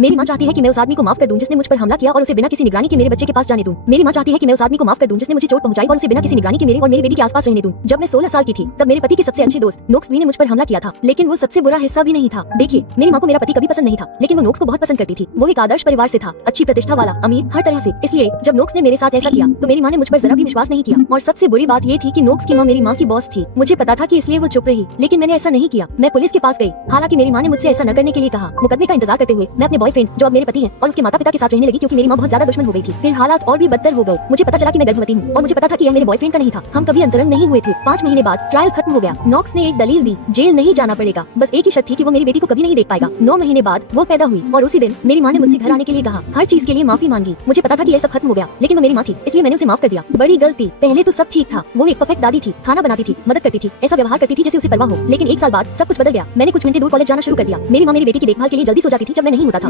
मेरी माँ चाहती है कि मैं उस आदमी को माफ कर दूं जिसने मुझ पर हमला किया और उसे बिना किसी निगरानी के मेरे बच्चे के पास जाने दूं। मेरी माँ चाहती है कि मैं उस आदमी को माफ कर दूं जिसने मुझे चोट पहुंचाई और उसे बिना किसी निगरानी के मेरे और मेरी बेटी के आसपास रहने दूं। जब मैं 16 साल की थी तब मेरे पति के सबसे अच्छे दोस्त नोक्सबी ने मुझ पर हमला किया था, लेकिन वो सबसे बुरा हिस्सा भी नहीं था। देखिए, मेरी माँ को मेरा पति कभी पसंद नहीं था, लेकिन वो नोक्स को बहुत पसंद करती थी। वो एक आदर्श परिवार से था, अच्छी प्रतिष्ठा वाला, अमीर, हर तरह से। इसलिए जब नोक्स ने मेरे साथ ऐसा किया तो मेरी माँ ने मुझ पर जरा भी विश्वास नहीं किया। और सबसे बुरी बात ये थी कि नोक्स की माँ मेरी माँ की बॉस थी। मुझे पता था कि इसलिए वो चुप रही, लेकिन मैंने ऐसा नहीं किया। मैं पुलिस के पास गई, हालांकि मेरी माँ ने मुझसे ऐसा न करने के लिए कहा। मुकदमे का इंतजार करते हुए मैं अपने बॉयफ्रेंड, जो अब मेरे पति हैं, और उसके माता पिता के साथ रहने लगी क्योंकि मेरी माँ बहुत ज्यादा दुश्मन हो गई थी। फिर हालात और भी बदतर हो गए। मुझे पता चला कि मैं गर्भवती हूँ और मुझे पता था कि यह मेरे बॉयफ्रेंड का नहीं था। हम कभी अंतरंग नहीं हुए थे। 5 महीने बाद ट्रायल खत्म हो गया। नॉक्स ने एक दलील दी, जेल नहीं जाना पड़ेगा, बस एक ही शर्त थी कि वो मेरी बेटी को कभी नहीं देख पाएगा। 9 महीने बाद वो पैदा हुई और उसी दिन मेरी माँ ने मुझसे घर आने के लिए कहा। हर चीज के लिए माफी मांगी। मुझे पता था कि यह सब खत्म हो गया, लेकिन वो मेरी माँ थी, इसलिए मैंने उसे माफ कर दिया। बड़ी गलती। पहले तो सब ठीक था। वो एक परफेक्ट दादी थी, खाना बनाती थी, मदद करती थी, ऐसा व्यवहार करती थी जैसे उसे परवाह हो। लेकिन 1 साल बाद सब कुछ बदल गया। मैंने कुछ घंटे दूर कॉलेज जाना शुरू कर दिया। मेरी माँ मेरी बेटी की देखभाल के लिए जल्दी सो जाती थी जब मैं नहीं होता था।